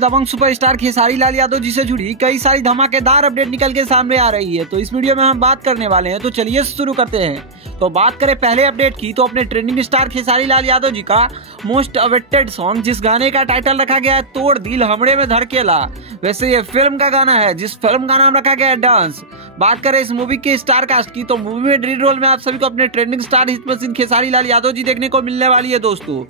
दबंग superstar Khesari Lal Yadav जी से जुड़ी कई सारी धमाकेदार अपडेट निकल के सामने आ रही है। तो इस वीडियो में हम बात करने वाले हैं, तो चलिए शुरू करते हैं। तो बात करें पहले अपडेट की, तो अपने ट्रेंडिंग स्टार खेसारी लाल यादव जी का मोस्ट अवेटेड सॉन्ग, जिस गाने का टाइटल रखा गया है तोड़ दिल हमड़े में धड़केला, वैसे ये फिल्म का गाना है जिस फिल्म का नाम रखा गया है डांस। बात करें इस मूवी के स्टार कास्ट की, तो मूवी में लीड रोल में आप सभी को अपने trending star hit machine Khesari Lal Yadav ji देखने को मिलने वाली है। दोस्तों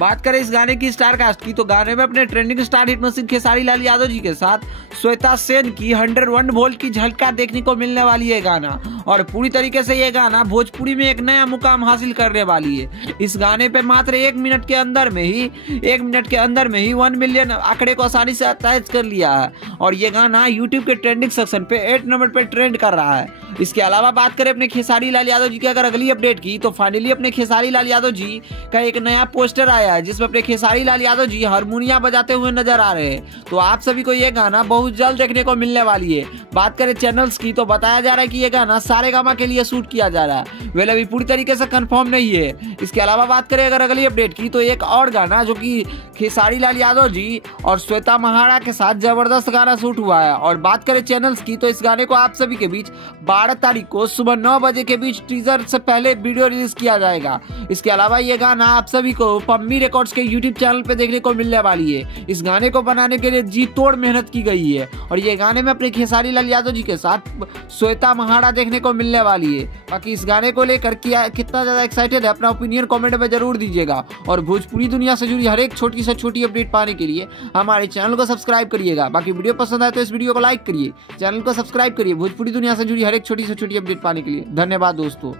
बात करें इस गाने की स्टार कास्ट की, तो गाने में अपने trending star hit machine Khesari Lal Yadav ji के साथ श्वेता सेन की 101 वोल्ट की झलका देखने को मिलने वाली है गाना, और पूरी तरीके से ये गाना भोजपुरी में एक नया मुकाम हासिल करने वाली है। इस गाने पे मात्र 1 मिनट के अंदर में ही 1 मिलियन आंकड़े को आसानी से अटैच कर लिया है, और ये गाना यूट्यूब के ट्रेंडिंग सेक्शन पे 8 नंबर पे ट्रेंड कर रहा है। इसके अलावा बात करें अपने खेसारी लाल यादव जी की अगर अगली अपडेट की, तो फाइनली अपने खेसारी लाल यादव जी का एक नया पोस्टर आया है जिसमें अपने खेसारी लाल यादव जी हारमोनिया बजाते हुए नजर आ रहे हैं। तो आप सभी को ये गाना बहुत जल्द देखने को मिलने वाली है। बात करें चैनल्स की, तो बताया जा रहा है कि ये गाना सारेगामा के लिए शूट किया जा रहा है, वेल अभी पूरी तरीके से कंफर्म नहीं है। इसके अलावा बात करें अगर अगली अपडेट की, तो एक और गाना जो कि खेसारी लाल यादव जी और श्वेता महाड़ा के साथ जबरदस्त गाना शूट हुआ है। और बात करें चैनल्स की, तो इस गाने को आप सभी के बीच 12 तारीख को सुबह 9 बजे के बीच टीजर से पहले वीडियो रिलीज किया जाएगा। इसके अलावा ये गाना आप सभी को पम्मी रिकॉर्ड्स के यूट्यूब चैनल पे देखने को मिलने वाली है। इस गाने को बनाने के लिए जी तोड़ मेहनत की गई है, और ये गाने में अपने खेसारी लाल यादव जी के साथ श्वेता महाड़ा देखने को मिलने वाली है। बाकी इस गाने को लेकर कितना ज्यादा एक्साइटेड है, अपना ओपिनियन कमेंट में जरूर दीजिएगा, और भोजपुरी दुनिया से जुड़ी हर एक छोटी से छोटी अपडेट पाने के लिए हमारे चैनल को सब्सक्राइब करिएगा। बाकी वीडियो पसंद आए तो इस वीडियो को लाइक करिए, चैनल को सब्सक्राइब करिए भोजपुरी दुनिया से जुड़ी हर एक छोटी से छोटी अपडेट पाने के लिए। धन्यवाद दोस्तों।